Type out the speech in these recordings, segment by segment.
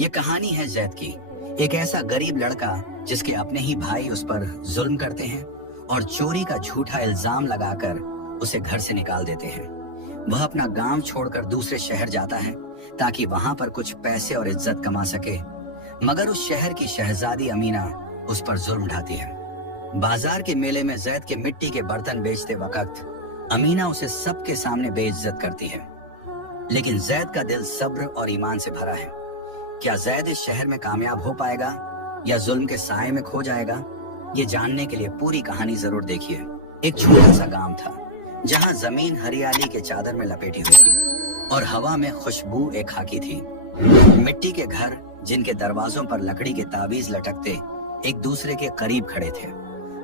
ये कहानी है जैद की, एक ऐसा गरीब लड़का जिसके अपने ही भाई उस पर जुल्म करते हैं और चोरी का झूठा इल्जाम लगाकर उसे घर से निकाल देते हैं। वह अपना गांव छोड़कर दूसरे शहर जाता है ताकि वहां पर कुछ पैसे और इज्जत कमा सके, मगर उस शहर की शहजादी अमीना उस पर जुल्म ढाती है। बाजार के मेले में जैद के मिट्टी के बर्तन बेचते वक्त अमीना उसे सबके सामने बेइज्जत करती है, लेकिन जैद का दिल सब्र और ईमान से भरा है। क्या जैद इस शहर में कामयाब हो पाएगा या जुल्म के साए में खो जाएगा? ये जानने के लिए पूरी कहानी जरूर देखिए। एक छोटा सा गांव था जहां जमीन हरियाली के चादर में लपेटी हुई थी और हवा में खुशबू एक खाकी थी। मिट्टी के घर जिनके दरवाजों पर लकड़ी के ताबीज लटकते एक दूसरे के करीब खड़े थे।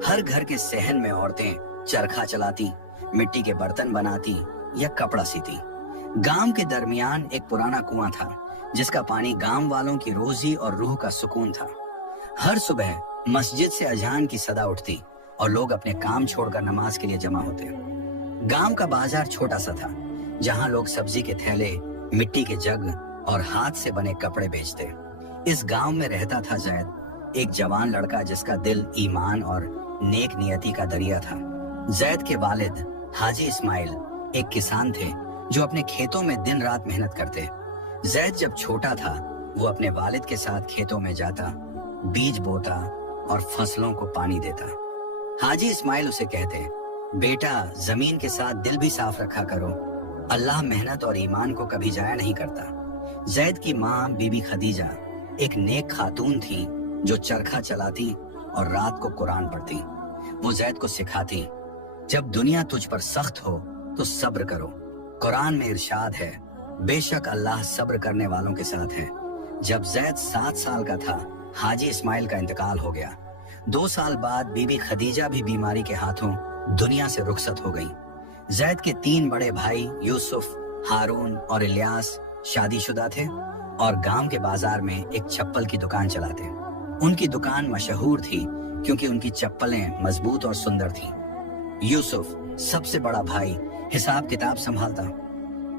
हर घर के सहन में औरतें चरखा चलाती, मिट्टी के बर्तन बनाती या कपड़ा सीती। गांव के दरमियान एक पुराना कुआं था जिसका पानी गांव वालों की रोजी और रूह का सुकून था। हर सुबह मस्जिद से अजान की सदा उठती और लोग अपने काम छोड़कर नमाज के लिए जमा होते। गांव का बाजार छोटा सा था जहां लोग सब्जी के थैले, मिट्टी के जग और हाथ से बने कपड़े बेचते। इस गांव में रहता था जैद, एक जवान लड़का जिसका दिल ईमान और नेक नियति का दरिया था। जैद के वालिद हाजी इस्माइल एक किसान थे जो अपने खेतों में दिन रात मेहनत करते। जैद जब छोटा था वो अपने वालिद के साथ खेतों में जाता, बीज बोता और फसलों को पानी देता। हाजी इस्माइल उसे कहते, बेटा जमीन के साथ दिल भी साफ रखा करो, अल्लाह मेहनत और ईमान को कभी जाया नहीं करता। जैद की माँ बीबी खदीजा एक नेक खातून थी जो चरखा चलाती और रात को कुरान पढ़ती। वो जैद को सिखाती, जब दुनिया तुझ पर सख्त हो तो सब्र करो। कुरान में इरशाद है, बेशक अल्लाह सब्र करने वालों के साथ है। जब जैद 7 साल का था हाजी इस्माइल का इंतकाल हो गया। 2 साल बाद बीबी खदीजा भी बीमारी के हाथों दुनिया से रुखसत हो गई। जैद के 3 बड़े भाई यूसुफ, हारून और इलियास शादीशुदा थे और गांव के बाजार में एक चप्पल की दुकान चलाते। उनकी दुकान मशहूर थी क्योंकि उनकी चप्पलें मजबूत और सुंदर थीं। यूसुफ सबसे बड़ा भाई हिसाब किताब संभालता,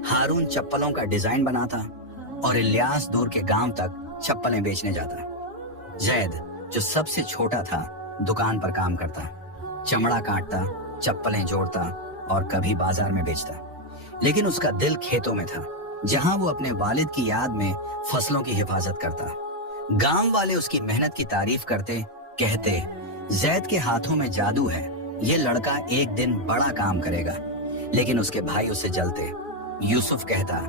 हारून चप्पलों का डिजाइन बनाता और इलियास दूर के गांव तक चप्पलें बेचने जाता। जैद जो सबसे छोटा था दुकान पर काम करता, चमड़ा काटता, चप्पलें जोड़ता और कभी बाजार में बेचता। लेकिन उसका दिल खेतों में था जहां वो अपने वालिद की याद में फसलों की हिफाजत करता। गांव वाले उसकी मेहनत की तारीफ करते, कहते जैद के हाथों में जादू है, ये लड़का एक दिन बड़ा काम करेगा। लेकिन उसके भाई उसे जलते। यूसुफ कहता,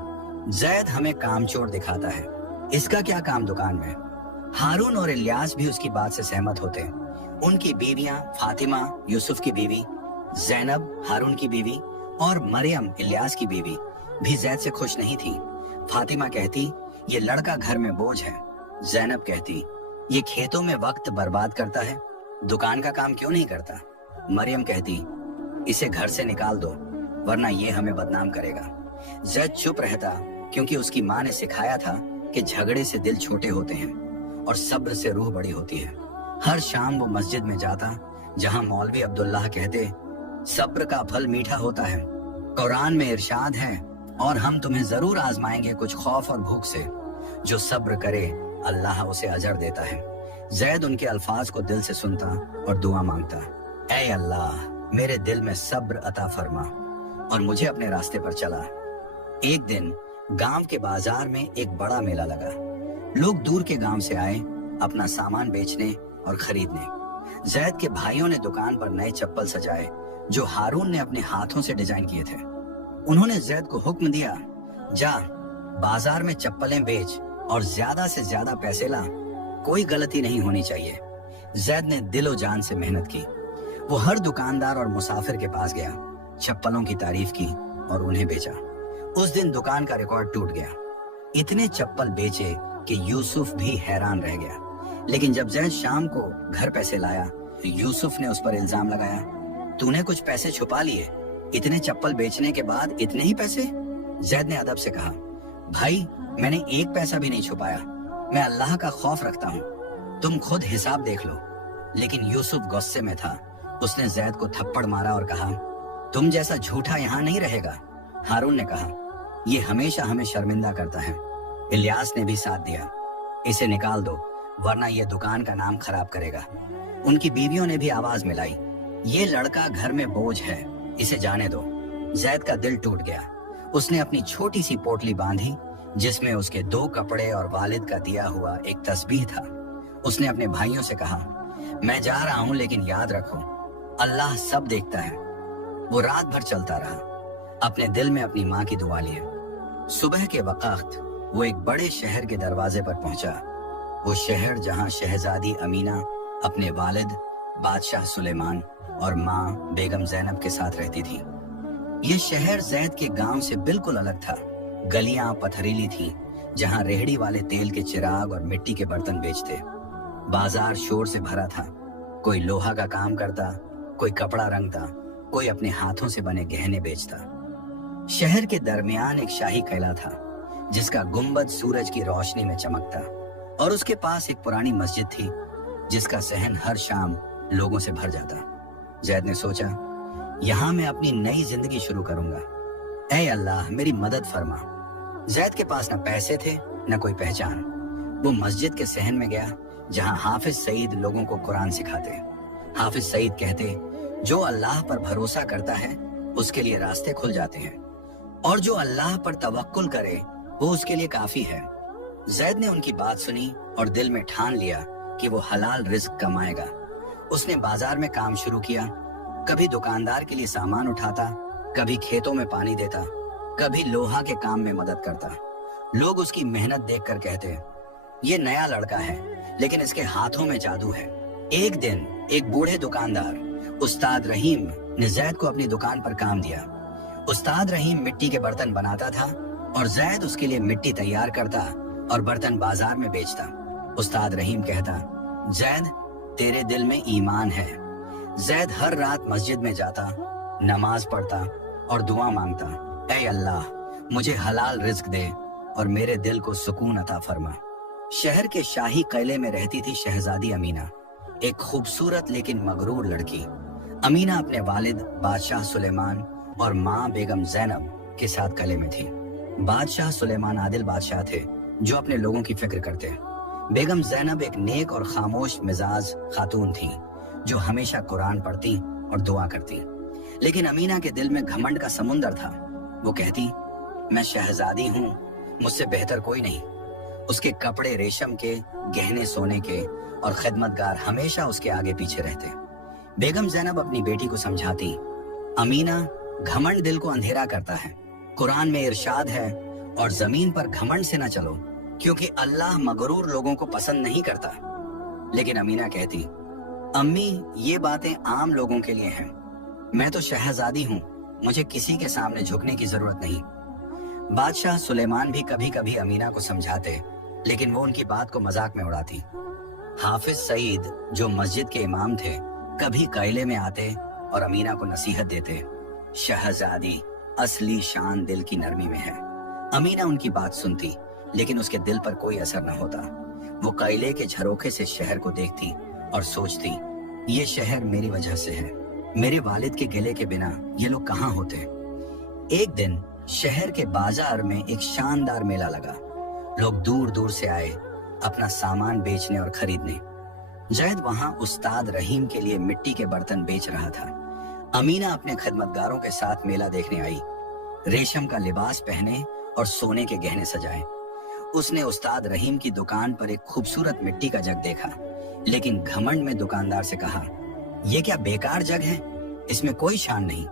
जैद हमें कामचोर दिखाता है, इसका क्या काम दुकान में। हारून और इलियास भी उसकी बात से सहमत होते। उनकी बीवियां फातिमा यूसुफ की बीवी, जैनब हारून की बीवी और मरियम इलियास की बीवी भी जैद से खुश नहीं थी। फातिमा कहती, ये लड़का घर में बोझ है। जैनब कहती, ये खेतों में वक्त बर्बाद करता है, दुकान का काम क्यों नहीं करता। मरियम कहती, इसे घर से निकाल दो वरना ये हमें बदनाम करेगा। जैद चुप रहता क्योंकि उसकी माँ ने सिखाया था कि झगड़े से दिल छोटे होते हैं और सब्र से रूह बड़ी होती है। हर शाम वो मस्जिद में जाता जहां मौलवी अब्दुल्लाह कहते, सब्र का फल मीठा होता है, कुरान में इरशाद है, और हम तुम्हें जरूर आजमाएंगे कुछ खौफ और भूख से, जो सब्र करे अल्लाह उसे अजर देता है। जैद उनके अल्फाज को दिल से सुनता और दुआ मांगता, ऐ अल्लाह मेरे दिल में सब्र अता फरमा और मुझे अपने रास्ते पर चला। एक दिन गांव के बाजार में एक बड़ा मेला लगा। लोग दूर के गांव से आए अपना सामान बेचने और खरीदने। जैद के भाइयों ने दुकान पर नए चप्पल सजाए जो हारून ने अपने हाथों से डिजाइन किए थे। उन्होंने जैद को हुक्म दिया, जा बाजार में चप्पलें बेच और ज्यादा से ज्यादा पैसे ला, कोई गलती नहीं होनी चाहिए। जैद ने दिलो जान से मेहनत की। वो हर दुकानदार और मुसाफिर के पास गया, चप्पलों की तारीफ की और उन्हें बेचा। उस दिन दुकान का रिकॉर्ड टूट गया। इतने चप्पल बेचे कि यूसुफ भी हैरान रह गया। लेकिन जब जैद शाम को घर पैसे लाया तो यूसुफ ने उस पर इल्जाम लगाया, तूने कुछ पैसे छुपा लिए, इतने चप्पल बेचने के बाद इतने ही पैसे। जैद ने अदब से कहा, भाई मैंने एक पैसा भी नहीं छुपाया, मैं अल्लाह का खौफ रखता हूँ, तुम खुद हिसाब देख लो। लेकिन यूसुफ गुस्से में था। उसने जैद को थप्पड़ मारा और कहा, तुम जैसा झूठा यहाँ नहीं रहेगा। हारून ने कहा, ये हमेशा हमें शर्मिंदा करता है। इलियास ने भी साथ दिया। इसे निकाल दो, वरना ये दुकान का नाम खराब करेगा। उनकी बीवियों ने भी आवाज मिलाई, ये लड़का घर में बोझ है, इसे जाने दो। जैद का दिल टूट गया। उसने अपनी छोटी सी पोटली बांधी जिसमें उसके 2 कपड़े और वालिद का दिया हुआ एक तस्बीह था। उसने अपने भाइयों से कहा, मैं जा रहा हूं, लेकिन याद रखो अल्लाह सब देखता है। वो रात भर चलता रहा, अपने दिल में अपनी माँ की दुआ लिए। सुबह के वक्त वो एक बड़े शहर के दरवाजे पर पहुंचा। वो शहर जहां शहजादी अमीना अपने वालिद बादशाह सुलेमान और माँ बेगम ज़ैनब के साथ रहती थी। ये शहर जैद के गांव से बिल्कुल अलग था। गलियां पथरीली थी जहां रेहड़ी वाले तेल के चिराग और मिट्टी के बर्तन बेचते। बाजार शोर से भरा था। कोई लोहा का काम करता, कोई कपड़ा रंगता, कोई अपने हाथों से बने गहने बेचता। शहर के दरमियान एक शाही किला था जिसका गुंबद सूरज की रोशनी में चमकता, और उसके पास एक पुरानी मस्जिद थी जिसका सहन हर शाम लोगों से भर जाता। जैद ने सोचा, यहाँ मैं अपनी नई जिंदगी शुरू करूंगा। ऐ अल्लाह मेरी मदद फरमा। जैद के पास न पैसे थे न कोई पहचान। वो मस्जिद के सहन में गया जहाँ हाफिज सईद लोगों को कुरान सिखाते। हाफिज सईद कहते, जो अल्लाह पर भरोसा करता है उसके लिए रास्ते खुल जाते हैं, और जो अल्लाह पर तवक्कुल करे वो उसके लिए काफी है। जैद ने उनकी बात सुनी और दिल में ठान लिया कि वो हलाल रिस्क कमाएगा। उसने बाजार में काम शुरू किया। कभी दुकानदार के लिए सामान उठाता, कभी खेतों में पानी देता, कभी लोहा के काम में मदद करता। लोग उसकी मेहनत देखकर कहते, ये नया लड़का है लेकिन इसके हाथों में जादू है। एक दिन एक बूढ़े दुकानदार उस्ताद रहीम ने जैद को अपनी दुकान पर काम दिया। उस्ताद रहीम मिट्टी के बर्तन बनाता था और जैद उसके लिए मिट्टी तैयार करता और बर्तन बाजार में बेचता। उस्ताद रहीम कहता, जैद तेरे दिल में ईमान है। जैद हर रात मस्जिद में जाता, नमाज पढ़ता और दुआ मांगता, ऐ अल्लाह मुझे हलाल रिज्क दे और मेरे दिल को सुकून अता फरमा। शहर के शाही किले में रहती थी शहजादी अमीना, एक खूबसूरत लेकिन मगरूर लड़की। अमीना अपने वालिद बादशाह सुलेमान और माँ बेगम ज़ैनब के साथ किले में थी। बादशाह सुलेमान आदिल बादशाह थे जो अपने लोगों की फिक्र करते। बेगम ज़ैनब एक नेक और खामोश मिजाज खातून थी जो हमेशा कुरान पढ़ती और दुआ करती। लेकिन अमीना के दिल में घमंड का समुंदर था। वो कहती, मैं शहजादी हूँ, मुझसे बेहतर कोई नहीं। उसके कपड़े रेशम के, गहने सोने के और खिदमतगार हमेशा उसके आगे पीछे रहते। बेगम ज़ैनब अपनी बेटी को समझाती, अमीना घमंड दिल को अंधेरा करता है। कुरान में इरशाद है, और जमीन पर घमंड से न चलो क्योंकि अल्लाह मगरूर लोगों को पसंद नहीं करता। लेकिन अमीना कहती, अम्मी ये बातें आम लोगों के लिए हैं। मैं तो शहजादी हूँ, मुझे किसी के सामने झुकने की जरूरत नहीं। बादशाह सुलेमान भी कभी कभी अमीना को समझाते, लेकिन वो उनकी बात को मजाक में उड़ाती। हाफिज सईद जो मस्जिद के इमाम थे कभी किले में आते और अमीना को नसीहत देते, शहजादी असली शान दिल की नरमी में है। अमीना उनकी बात सुनती, लेकिन उसके दिल पर कोई असर न होता। वो किले के झरोखे से शहर को देखती और सोचती, ये शहर मेरी वजह से है। मेरे वालिद के गिले के बिना ये लोग कहाँ होते। एक दिन शहर के बाजार में एक शानदार मेला लगा। लोग दूर दूर से आए अपना सामान बेचने और खरीदने। जैद वहां उस्ताद रहीम के लिए मिट्टी के बर्तन बेच रहा था। अमीना अपने खिदमतगारों के साथ मेला देखने आई। रेशम का लिबास पहने और सोने के गहने सजाए। उसने उस्ताद रहीम की दुकान पर एक खूबसूरत मिट्टी का जग देखा, लेकिन घमंड में दुकानदार से कहा, ये क्या बेकार जग है, इसमें कोई शान नहीं।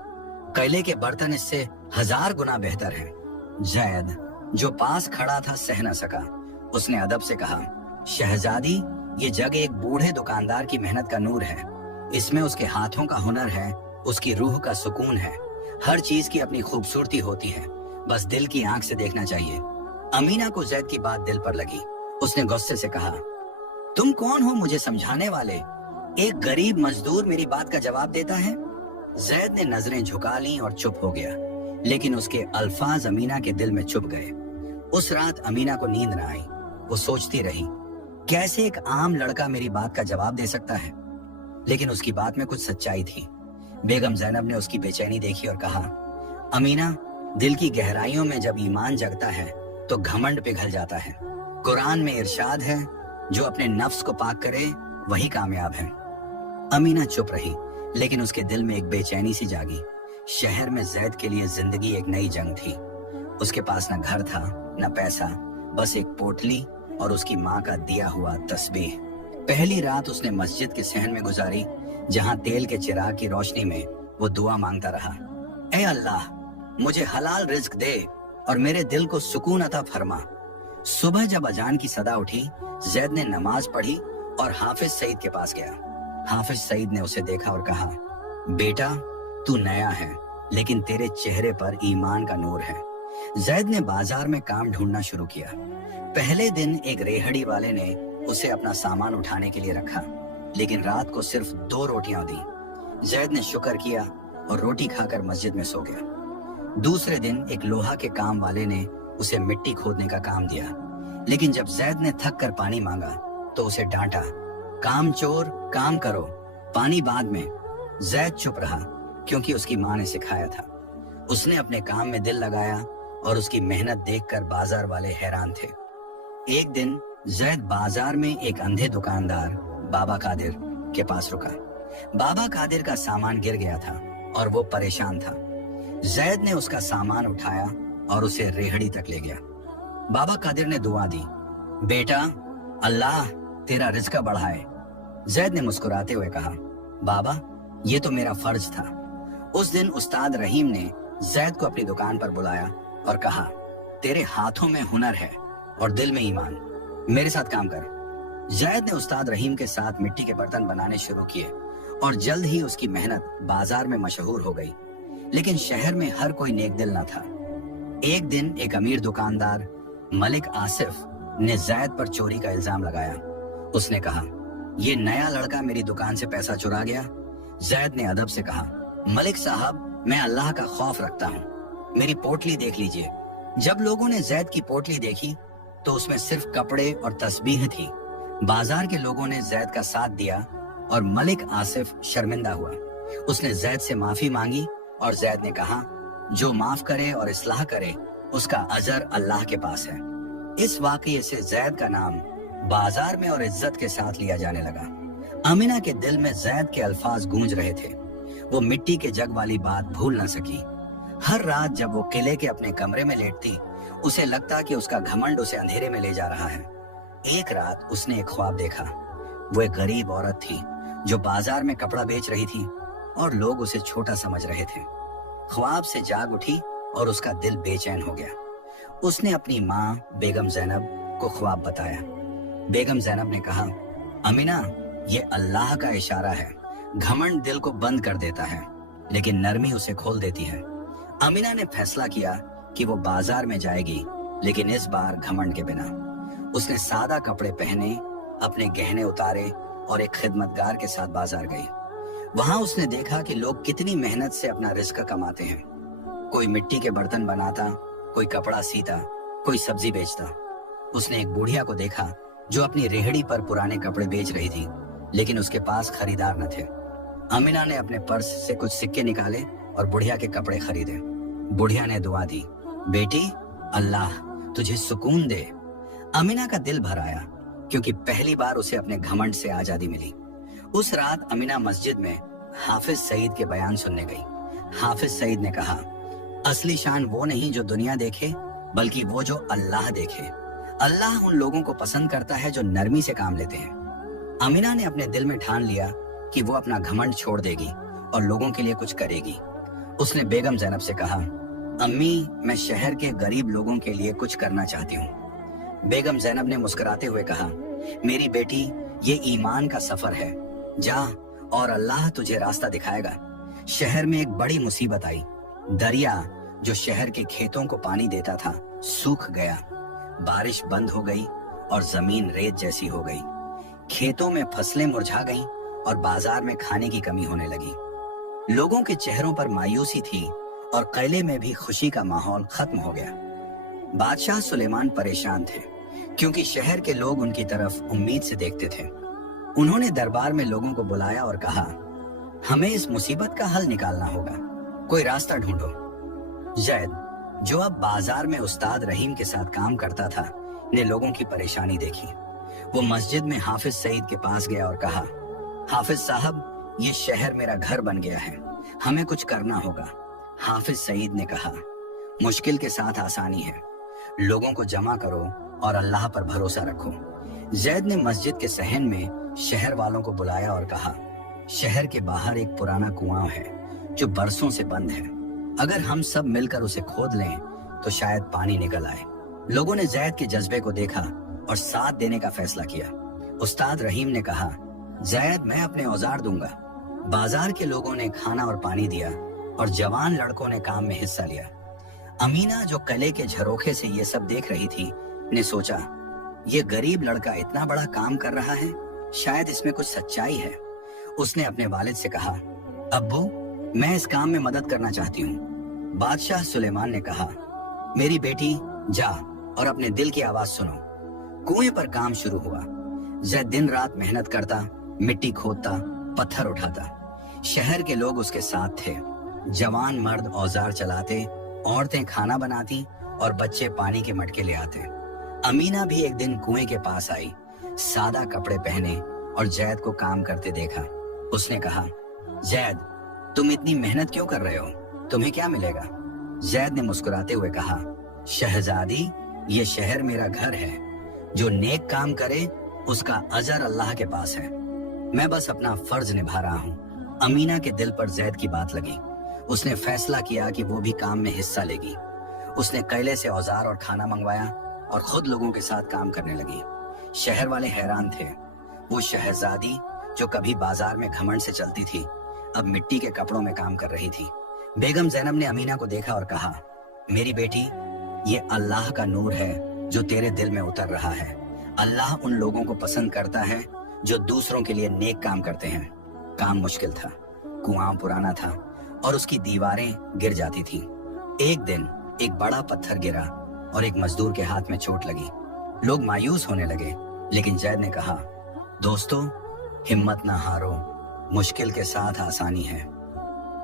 किले के बर्तन इससे 1000 गुना बेहतर है। जैद जो पास खड़ा था सह न सका। उसने अदब से कहा, शहजादी ये जग एक बूढ़े दुकानदार की मेहनत का नूर है। इसमें उसके हाथों का हुनर है, उसकी रूह का सुकून है। हर चीज की अपनी खूबसूरती होती है, बस दिल की आंख से देखना चाहिए। अमीना को जैद की बात दिल पर लगी। उसने गुस्से से कहा, तुम कौन हो मुझे समझाने वाले? एक गरीब मजदूर मेरी बात का जवाब देता है। जैद ने नजरें झुका ली और चुप हो गया, लेकिन उसके अल्फाज अमीना के दिल में चुभ गए। उस रात अमीना को नींद न आई। वो सोचती रही, कैसे एक आम लड़का मेरी बात का जवाब दे सकता है। लेकिन उसकी बात में कुछ सच्चाई थी। बेगम ज़ैनब ने उसकी बेचैनी देखी और कहा, अमीना दिल की गहराइयों में जब ईमान जगता है तो घमंड पिघल जाता है। कुरान में इरशाद है, जो अपने नफ्स को पाक करे वही कामयाब है। अमीना चुप रही, लेकिन उसके दिल में एक बेचैनी सी जागी। शहर में जैद के लिए जिंदगी एक नई जंग थी। उसके पास न घर था, न पैसा, बस एक पोटली और उसकी माँ का दिया हुआ तस्बीह। पहली रात उसने मस्जिद के सहन में गुजारी, जहाँ तेल के चिराग की रोशनी में वो दुआ मांगता रहा, ऐ अल्लाह, मुझे हलाल रिज्क दे और मेरे दिल को सुकून अता फरमा। सुबह जब अजान की सदा उठी, जैद ने नमाज पढ़ी और हाफिज सईद के पास गया। हाफिज सईद ने उसे देखा और कहा, बेटा, तू नया है, लेकिन तेरे चेहरे पर ईमान का नूर है। जैद ने बाजार में काम ढूंढना शुरू किया। पहले दिन एक रेहड़ी वाले ने उसे अपना सामान उठाने के लिए रखा, लेकिन रात को सिर्फ 2 रोटियां दी। जैद ने शुक्र किया और रोटी खाकर मस्जिद में सो गया। दूसरे दिन एक लोहा के काम वाले ने उसे मिट्टी खोदने का काम दिया, लेकिन जब जैद ने थक कर पानी मांगा तो उसे डांटा, काम चोर, काम करो, पानी बाद में। जैद चुप रहा, क्योंकि उसकी माँ ने सिखाया था। उसने अपने काम में दिल लगाया और उसकी मेहनत देखकर बाजार वाले हैरान थे। एक दिन जैद बाजार में एक अंधे दुकानदार बाबा कादिर के पास रुका। बाबा कादिर का सामान गिर गया था और वो परेशान था। जैद ने उसका सामान उठाया और उसे रेहड़ी तक ले गया। बाबा कादिर ने दुआ दी, बेटा, अल्लाह तेरा रिज़्क बढ़ाए। जैद ने मुस्कुराते हुए कहा, बाबा, ये तो मेरा फर्ज था। उस दिन उस्ताद रहीम ने जैद को अपनी दुकान पर बुलाया और कहा, तेरे हाथों में हुनर है और दिल में ईमान, मेरे साथ काम कर। जैद ने उस्ताद रहीम के साथ मिट्टी के बर्तन बनाने शुरू किए और जल्द ही उसकी मेहनत बाजार में मशहूर हो गई। लेकिन शहर में हर कोई नेक दिल न था। एक दिन एक अमीर दुकानदार मलिक आसिफ ने जैद पर चोरी का इल्जाम लगाया। उसने कहा, ये नया लड़का मेरी दुकान से पैसा चुरा गया। जैद ने अदब से कहा, मलिक साहब, मैं अल्लाह का खौफ रखता हूँ, मेरी पोटली देख लीजिए। जब लोगों ने जैद की पोटली देखी तो उसमें सिर्फ कपड़े और तस्बीह थी। बाजार के लोगों ने जैद का साथ दिया और मलिक आसिफ शर्मिंदा हुआ। उसने जैद से माफी मांगी और जैद ने कहा, जो माफ करे और इस्लाह करे उसका अजर अल्लाह के पास है। इस वाकये से जैद का नाम बाजार में और इज्जत के साथ लिया जाने लगा। अमीना के दिल में जैद के अल्फाज गूंज रहे थे। वो मिट्टी के जग वाली बात भूल न सकी। हर रात जब वो किले के अपने कमरे में लेटती, उसे लगता कि उसका घमंड उसे अंधेरे में ले जा रहा है। एक रात उसने एक ख्वाब देखा। वो एक गरीब औरत थी जो बाजार में कपड़ा बेच रही थी और लोग उसे छोटा समझ रहे थे। ख्वाब से जाग उठी और उसका दिल बेचैन हो गया। उसने अपनी माँ बेगम जैनब को ख्वाब बताया। बेगम जैनब ने कहा, अमीना, ये अल्लाह का इशारा है। घमंड दिल को बंद कर देता है, लेकिन नरमी उसे खोल देती है। अमीना ने फैसला किया कि वो बाजार में जाएगी, लेकिन इस बार घमंड के बिना। उसने सादा कपड़े पहने, अपने गहने उतारे और एक खिदमतगार के साथ बाजार गई। वहां उसने देखा कि लोग कितनी मेहनत से अपना रिज़्क कमाते हैं। कोई मिट्टी के बर्तन बनाता, कोई कपड़ा सीता, कोई सब्जी बेचता। उसने एक बुढ़िया को देखा जो अपनी रेहड़ी पर पुराने कपड़े बेच रही थी, लेकिन उसके पास खरीदार न थे। अमीना ने अपने पर्स से कुछ सिक्के निकाले और बुढ़िया के कपड़े खरीदे। बुढ़िया ने दुआ दी, बेटी, अल्लाह तुझे सुकून दे। अमीना का दिल भर आया, क्योंकि पहली बार उसे अपने घमंड से आजादी मिली। उस रात अमीना मस्जिद में हाफिज सईद के बयान सुनने गई। हाफिज सईद ने कहा, असली शान वो नहीं जो दुनिया देखे, बल्कि वो जो अल्लाह देखे। अल्लाह उन लोगों को पसंद करता है जो नरमी से काम लेते हैं। अमीना ने अपने दिल में ठान लिया कि वो अपना घमंड छोड़ देगी और लोगों के लिए कुछ करेगी। उसने बेगम जैनब से कहा, अम्मी, मैं शहर के गरीब लोगों के लिए कुछ करना चाहती हूँ। बेगम जैनब ने मुस्कुराते हुए कहा, मेरी बेटी, ये ईमान का सफर है। जा और अल्लाह तुझे रास्ता दिखाएगा। शहर में एक बड़ी मुसीबत आई। दरिया जो शहर के खेतों को पानी देता था, सूख गया। बारिश बंद हो गई और जमीन रेत जैसी हो गई। खेतों में फसलें मुरझा गईं और बाजार में खाने की कमी होने लगी। लोगों के चेहरों पर मायूसी थी और किले में भी खुशी का माहौल खत्म हो गया। बादशाह सुलेमान परेशान थे, क्योंकि शहर के लोग उनकी तरफ उम्मीद से देखते थे। उन्होंने दरबार में लोगों को बुलाया और कहा, हमें इस मुसीबत का हल निकालना होगा, कोई रास्ता ढूंढो। जैद, जो अब बाजार में उस्ताद रहीम के साथ काम करता था, ने लोगों की परेशानी देखी। वो मस्जिद में हाफिज सईद के पास गया और कहा, हाफिज साहब, ये शहर मेरा घर बन गया है, हमें कुछ करना होगा। हाफिज सईद ने कहा, मुश्किल के साथ आसानी है, लोगों को जमा करो और अल्लाह पर भरोसा रखो। जैद ने मस्जिद के सहन में शहर वालों को बुलाया और कहा, शहर के बाहर एक पुराना कुआं है जो बरसों से बंद है, अगर हम सब मिलकर उसे खोद लें तो शायद पानी निकल आए। लोगों ने जैद के जज्बे को देखा और साथ देने का फैसला किया। उस्ताद रहीम ने कहा, जैद, मैं अपने औजार दूंगा। बाजार के लोगों ने खाना और पानी दिया और जवान लड़कों ने काम में हिस्सा लिया। अमीना, जो कले के झरोखे से ये सब देख रही थी, ने सोचा, ये गरीब लड़का इतना बड़ा काम कर रहा है, शायद इसमें कुछ सच्चाई है। उसने अपने वालिद से कहा, अब्बू, मैं इस काम में मदद करना चाहती हूँ। बादशाह सुलेमान ने कहा, मेरी बेटी, जा और अपने दिल की आवाज सुनो। कुएं पर काम शुरू हुआ। जैद दिन रात मेहनत करता, मिट्टी खोदता, पत्थर उठाता। शहर के लोग उसके साथ थे। जवान मर्द औजार चलाते, औरतें खाना बनाती और बच्चे पानी के मटके ले आते। अमीना भी एक दिन कुएं के पास आई, सादा कपड़े पहने, और जैद को काम करते देखा। उसने कहा, जैद, तुम इतनी मेहनत क्यों कर रहे हो? तुम्हें क्या मिलेगा? जैद ने मुस्कुराते हुए कहा, शहजादी, ये शहर मेरा घर है। जो नेक काम करे उसका अजर अल्लाह के पास है। मैं बस अपना फर्ज निभा रहा हूँ। अमीना के दिल पर जैद की बात लगी। उसने फैसला किया कि वो भी काम में हिस्सा लेगी। उसने कैले से औजार और खाना मंगवाया और खुद लोगों के साथ काम करने लगी। शहर वाले हैरान थे। वो शहजादी जो कभी बाजार में घमंड से चलती थी, अब मिट्टी के कपड़ों में काम कर रही थी। बेगम जैनब ने अमीना को देखा और कहा, मेरी बेटी, ये अल्लाह का नूर है जो तेरे दिल में उतर रहा है। अल्लाह उन लोगों को पसंद करता है जो दूसरों के लिए नेक काम करते हैं। काम मुश्किल था, कुआं पुराना था और उसकी दीवारें गिर जाती थीं। एक दिन एक बड़ा पत्थर गिरा और एक मजदूर के हाथ में चोट लगी। लोग मायूस होने लगे, लेकिन जैद ने कहा, दोस्तों, हिम्मत ना हारो, मुश्किल के साथ आसानी है।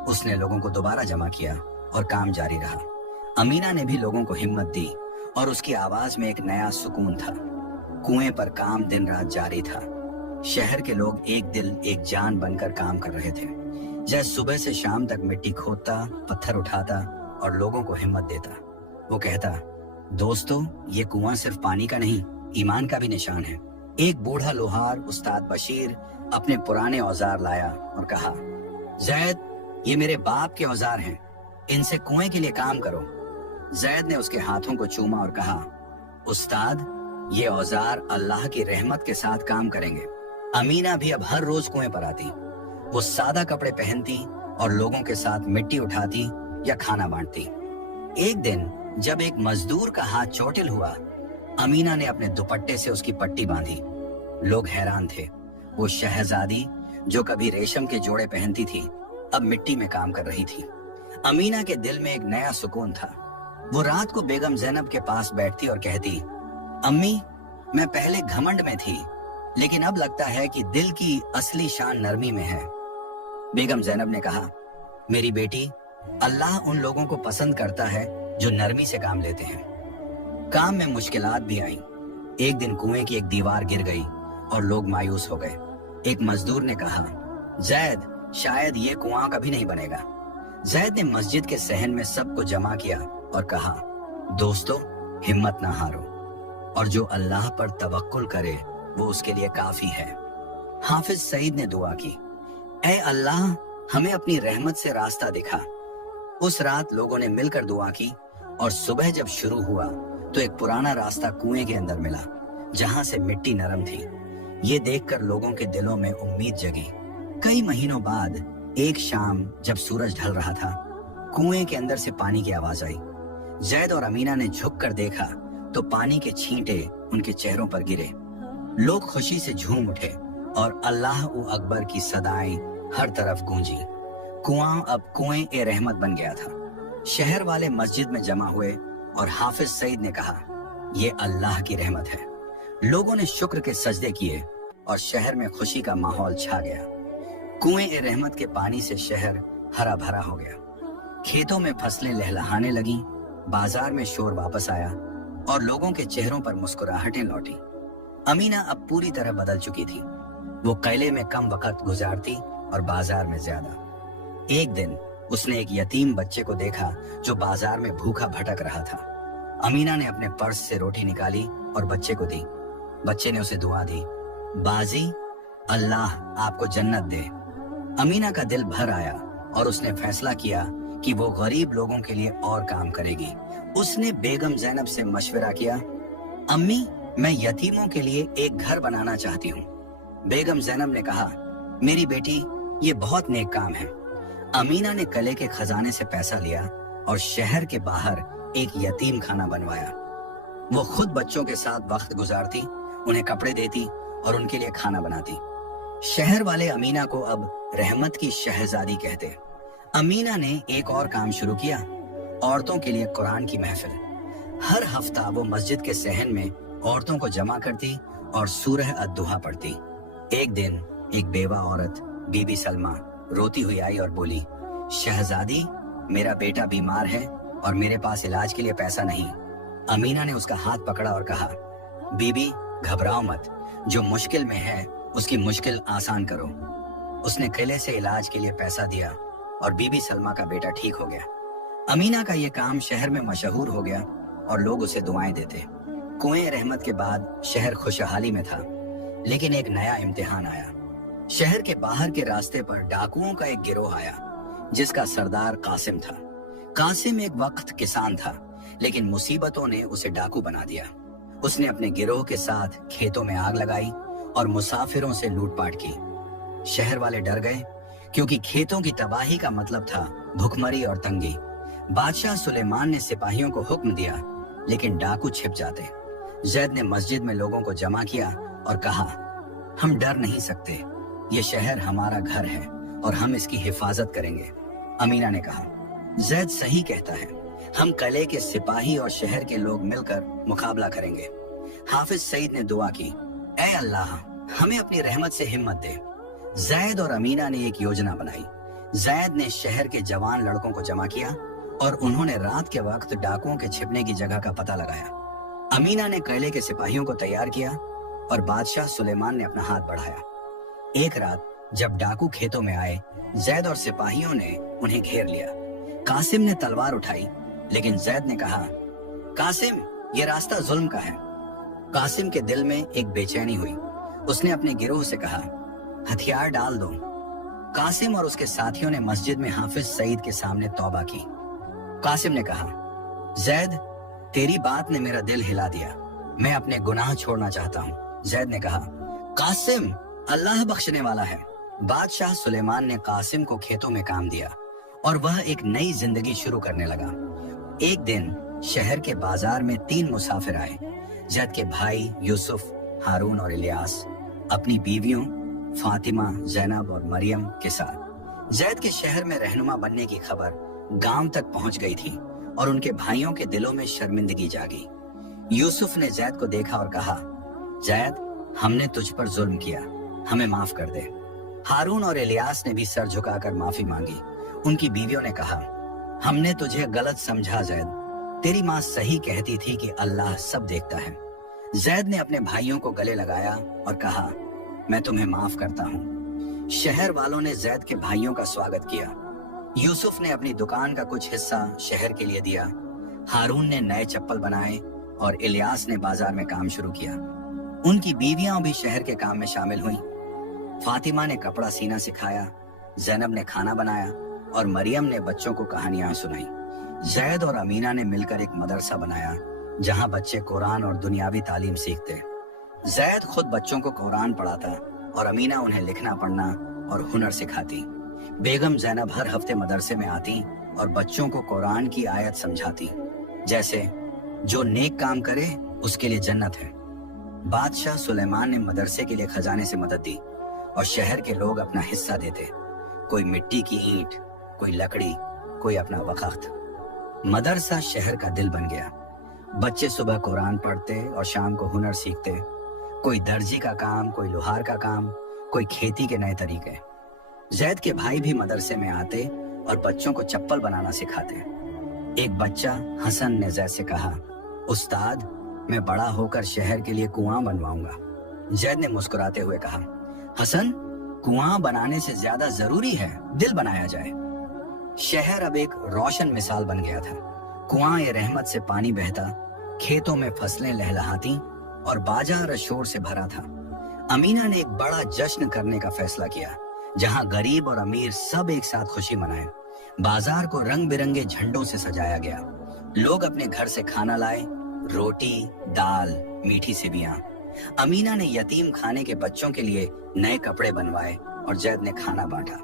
उसने लोगों को दोबारा जमा किया और काम जारी रहा। अमीना ने भी लोगों को हिम्मत दी और उसकी आवाज में एक नया सुकून था। कुएं पर काम दिन रात जारी था। शहर के लोग एक दिल एक जान बनकर काम कर रहे थे। जैसे सुबह से शाम तक मिट्टी खोदता, पत्थर उठाता और लोगों को हिम्मत देता। वो कहता, दोस्तों, ये कुआं सिर्फ पानी का नहीं, ईमान का भी निशान है। एक बूढ़ा लोहार, उस्ताद बशीर, अपने पुराने औजार लाया और कहा, जैद, ये मेरे बाप के औजार हैं, इनसे कुएं के लिए काम करो। जैद ने उसके हाथों को चूमा और कहा, उस्ताद, ये औजार अल्लाह की रहमत के साथ काम करेंगे। अमीना भी अब हर रोज कुएं पर आती। वो सादा कपड़े पहनती और लोगों के साथ मिट्टी उठाती या खाना बांटती। एक दिन जब एक मजदूर का हाथ चोटिल हुआ, अमीना ने अपने दुपट्टे से उसकी पट्टी बांधी। लोग हैरान थे। वो शहजादी जो कभी रेशम के जोड़े पहनती थी, अब मिट्टी में काम कर रही थी। अमीना के दिल में एक नया सुकून था। वो रात को बेगम जैनब के पास बैठती और कहती, अम्मी, मैं पहले घमंड में थी, लेकिन अब लगता है कि दिल की असली शान नरमी में है। बेगम जैनब ने कहा, मेरी बेटी, अल्लाह उन लोगों को पसंद करता है जो नरमी से काम लेते हैं। काम में मुश्किलात भी आईं। एक दिन कुएं की एक दीवार गिर गई और लोग मायूस हो गए। एक मजदूर ने कहा, जैद, शायद ये कुआं कभी नहीं बनेगा। जैद ने मस्जिद के सहन में सबको जमा किया और कहा, दोस्तों, हिम्मत ना हारो, और जो अल्लाह पर तवक्कुल करे वो उसके लिए काफी है। हाफिज सईद ने दुआ की, ऐ अल्लाह, हमें अपनी रहमत से रास्ता दिखा। उस रात लोगों ने मिलकर दुआ की और सुबह जब शुरू हुआ तो एक पुराना रास्ता कुएं के अंदर मिला, जहां से मिट्टी नरम थी। ये देखकर लोगों के दिलों में उम्मीद जगी। कई महीनों बाद एक शाम जब सूरज ढल रहा था, कुएं के अंदर से पानी की आवाज आई। जैद और अमीना ने झुककर देखा तो पानी के छींटे उनके चेहरों पर गिरे। लोग खुशी से झूम उठे और अल्लाह अकबर की सदाएं हर तरफ गूंजी। कुआं अब कुएं ए रहमत बन गया था। शहर वाले मस्जिद में जमा हुए और हाफिज सईद ने कहा, ये अल्लाह की रहमत है। लोगों ने शुक्र के सजदे किए और शहर में खुशी का माहौल छा गया। कुएं ए रहमत के पानी से शहर हरा भरा हो गया। खेतों में फसलें लहलहाने लगीं, बाजार में शोर वापस आया। और लोगों के चेहरों पर मुस्कुराहटें लौटी। अमीना अब पूरी तरह बदल चुकी थी। वो किले में कम वक्त गुजारती और बाजार में ज्यादा। एक दिन उसने एक यतीम बच्चे को देखा जो बाजार में भूखा भटक रहा था। अमीना ने अपने पर्स से रोटी निकाली और बच्चे को दी। बच्चे ने उसे दुआ दी, बाजी, अल्लाह आपको जन्नत दे। अमीना का दिल भर आया और उसने फैसला किया कि वो गरीब लोगों के लिए और काम करेगी। उसने बेगम जैनब से मशवरा किया, अम्मी मैं यतीमों के लिए एक घर बनाना चाहती हूँ। बेगम जैनब ने कहा, मेरी बेटी ये बहुत नेक काम है। अमीना ने किले के खजाने से पैसा लिया और शहर के बाहर एक यतीम खाना बनवाया। वो खुद बच्चों के साथ वक्त गुजारती, उन्हें कपड़े देती और उनके लिए खाना बनाती। शहर वाले अमीना को अब रहमत की शहजादी कहते। अमीना ने एक और काम शुरू किया, औरतों के लिए कुरान की महफिल। हर हफ्ता वो मस्जिद के सहन में औरतों को जमा करती और सूरह अद-दुहा पढ़ती। एक दिन एक बेवा औरत बीबी सलमा रोती हुई आई और बोली, शहजादी मेरा बेटा बीमार है और मेरे पास इलाज के लिए पैसा नहीं। अमीना ने उसका हाथ पकड़ा और कहा, बीबी घबराओ मत, जो मुश्किल में है उसकी मुश्किल आसान करो। उसने किले से इलाज के लिए पैसा दिया और बीबी सलमा का बेटा ठीक हो गया। अमीना का ये काम शहर में मशहूर हो गया और लोग उसे दुआएं देते। कुएं रहमत के बाद शहर खुशहाली में था, लेकिन एक नया इम्तिहान आया। शहर के बाहर के रास्ते पर डाकुओं का एक गिरोह आया जिसका सरदार कासिम था। कासिम एक वक्त किसान था, लेकिन मुसीबतों ने उसे डाकू बना दिया। उसने अपने गिरोह के साथ खेतों में आग लगाई और मुसाफिरों से लूटपाट की। शहर वाले डर गए क्योंकि खेतों की तबाही का मतलब था भुखमरी और तंगी। बादशाह सुलेमान ने सिपाहियों को हुक्म दिया, लेकिन डाकू छिप जाते। जैद ने मस्जिद में लोगों को जमा किया और कहा, हम डर नहीं सकते, ये शहर हमारा घर है और हम इसकी हिफाजत करेंगे। अमीना ने कहा, जैद सही कहता है, हम किले के सिपाही और शहर के लोग मिलकर मुकाबला करेंगे। हाफिज सईद ने दुआ की, ऐ अल्लाह हमें अपनी रहमत से हिम्मत दे। जैद और अमीना ने एक योजना बनाई। जैद ने शहर के जवान लड़कों को जमा किया और उन्होंने रात के वक्त डाकुओं के छिपने की जगह का पता लगाया। अमीना ने किले के सिपाहियों को तैयार किया और बादशाह सुलेमान ने अपना हाथ बढ़ाया। एक रात जब डाकू खेतों में आए, जैद और सिपाहियों ने उन्हें घेर लिया। कासिम ने तलवार उठाई, लेकिन जैद ने कहा, कासिम ये रास्ता जुल्म का है। कासिम के दिल में एक बेचैनी हुई। उसने अपने गिरोह से कहा, हथियार डाल दो। कासिम और उसके साथियों ने मस्जिद में हाफिज सईद के सामने तौबा की। कासिम ने कहा, जैद तेरी बात ने मेरा दिल हिला दिया, मैं अपने गुनाह छोड़ना चाहता हूँ। जैद ने कहा, कासिम अल्लाह बख्शने वाला है। बादशाह सुलेमान ने कासिम को खेतों में काम दिया और वह एक नई जिंदगी शुरू करने लगा। एक दिन शहर के बाजार में 3 मुसाफिर आए। जैद के भाई यूसुफ, हारून और इलियास अपनी बीवियों फातिमा, जैनब और मरियम के साथ। जैद के शहर में रहनुमा बनने की खबर गांव तक पहुंच गई थी और उनके भाइयों के दिलों में शर्मिंदगी जागी। यूसुफ ने जैद को देखा और कहा, जैद हमने तुझ पर जुल्म किया, हमें माफ कर दे। हारून और इलियास ने भी सर झुकाकर माफी मांगी। उनकी बीवियों ने कहा, हमने तुझे गलत समझा जैद, तेरी माँ सही कहती थी कि अल्लाह सब देखता है। जैद ने अपने भाइयों को गले लगाया और कहा, मैं तुम्हें माफ करता हूँ। शहर वालों ने जैद के भाइयों का स्वागत किया। यूसुफ ने अपनी दुकान का कुछ हिस्सा शहर के लिए दिया। हारून ने नए चप्पल बनाए और इलियास ने बाजार में काम शुरू किया। उनकी बीवियां भी शहर के काम में शामिल हुईं। फातिमा ने कपड़ा सीना सिखाया, जैनब ने खाना बनाया और मरियम ने बच्चों को कहानियां सुनाई। जैद और अमीना ने मिलकर एक मदरसा बनाया जहां बच्चे कुरान और दुनियावी तालीम सीखते। जैद खुद बच्चों को कुरान पढ़ाता और अमीना उन्हें लिखना पढ़ना और हुनर सिखाती। बेगम जैनब हर हफ्ते मदरसे में आती और बच्चों को कुरान की आयत समझाती, जैसे जो नेक काम करे उसके लिए जन्नत है। बादशाह सुलेमान ने मदरसे के लिए खजाने से मदद दी और शहर के लोग अपना हिस्सा देते। कोई मिट्टी की ईंट, कोई लकड़ी, कोई अपना वक्त। मदरसा शहर का दिल बन गया। बच्चे सुबह कुरान पढ़ते और शाम को हुनर सीखते। कोई दर्जी का काम, कोई लोहार का काम, कोई खेती के नए तरीके। जैद के भाई भी मदरसे में आते और बच्चों को चप्पल बनाना सिखाते। एक बच्चा हसन ने जैद से कहा, उस्ताद, मैं बड़ा होकर शहर के लिए कुआं बनवाऊंगा। जैद ने मुस्कुराते हुए कहा, हसन, कुआं बनाने से ज्यादा जरूरी है दिल बनाया जाए। शहर अब एक रोशन मिसाल बन गया था। कुआं ए रहमत से पानी बहता, खेतों में फसलें लहलहाती और बाजार शोर से भरा था। अमीना ने एक बड़ा जश्न करने का फैसला किया, जहां गरीब और अमीर सब एक साथ खुशी मनाए। बाजार को रंग बिरंगे झंडों से सजाया गया। लोग अपने घर से खाना लाए, रोटी, दाल, मीठी सेवियां। अमीना ने यतीम खाने के बच्चों के लिए नए कपड़े बनवाए और जैद ने खाना बांटा।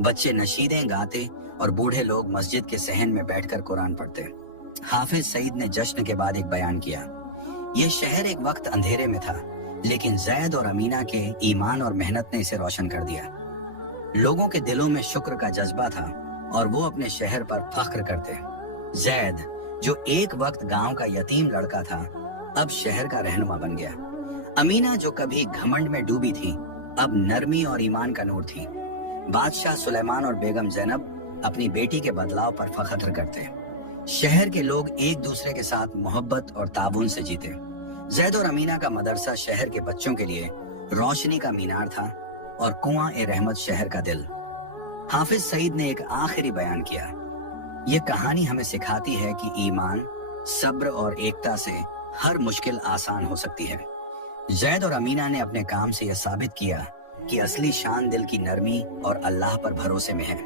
बच्चे नशीदें गाते और बूढ़े लोग मस्जिद के सहन में बैठकर कुरान पढ़ते। हाफिज सईद ने जश्न के बाद एक बयान किया, ये शहर एक वक्त अंधेरे में था, लेकिन जैद और अमीना के ईमान और मेहनत ने इसे रोशन कर दिया। लोगों के दिलों में शुक्र का जज्बा था और वो अपने शहर पर फख्र करते। जैद, जो एक वक्त गांव का यतीम लड़का था, अब शहर का रहनुमा बन गया। अमीना, जो कभी घमंड में डूबी थी, अब नरमी और ईमान का नूर थी। बादशाह सुलेमान और बेगम जैनब अपनी बेटी के बदलाव पर फख्र करते। शहर के लोग एक दूसरे के साथ मोहब्बत और ताबून से जीते। जैद और अमीना का मदरसा शहर के बच्चों के लिए रोशनी का मीनार था और कुआं ए रहमत शहर का दिल। हाफिज सईद ने एक आखिरी बयान किया, ये कहानी हमें सिखाती है कि ईमान, सब्र और एकता से हर मुश्किल आसान हो सकती है। जैद और अमीना ने अपने काम से यह साबित किया कि असली शान दिल की नरमी और अल्लाह पर भरोसे में है।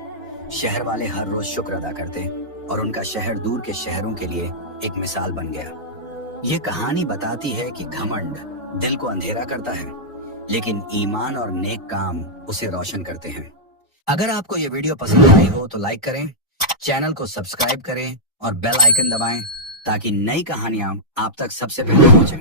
शहर वाले हर रोज शुक्र अदा करते और उनका शहर दूर के शहरों के लिए एक मिसाल बन गया। ये कहानी बताती है कि घमंड दिल को अंधेरा करता है, लेकिन ईमान और नेक काम उसे रोशन करते हैं। अगर आपको ये वीडियो पसंद आई हो तो लाइक करें, चैनल को सब्सक्राइब करें और बेल आइकन दबाएं ताकि नई कहानियां आप तक सबसे पहले पहुंचें।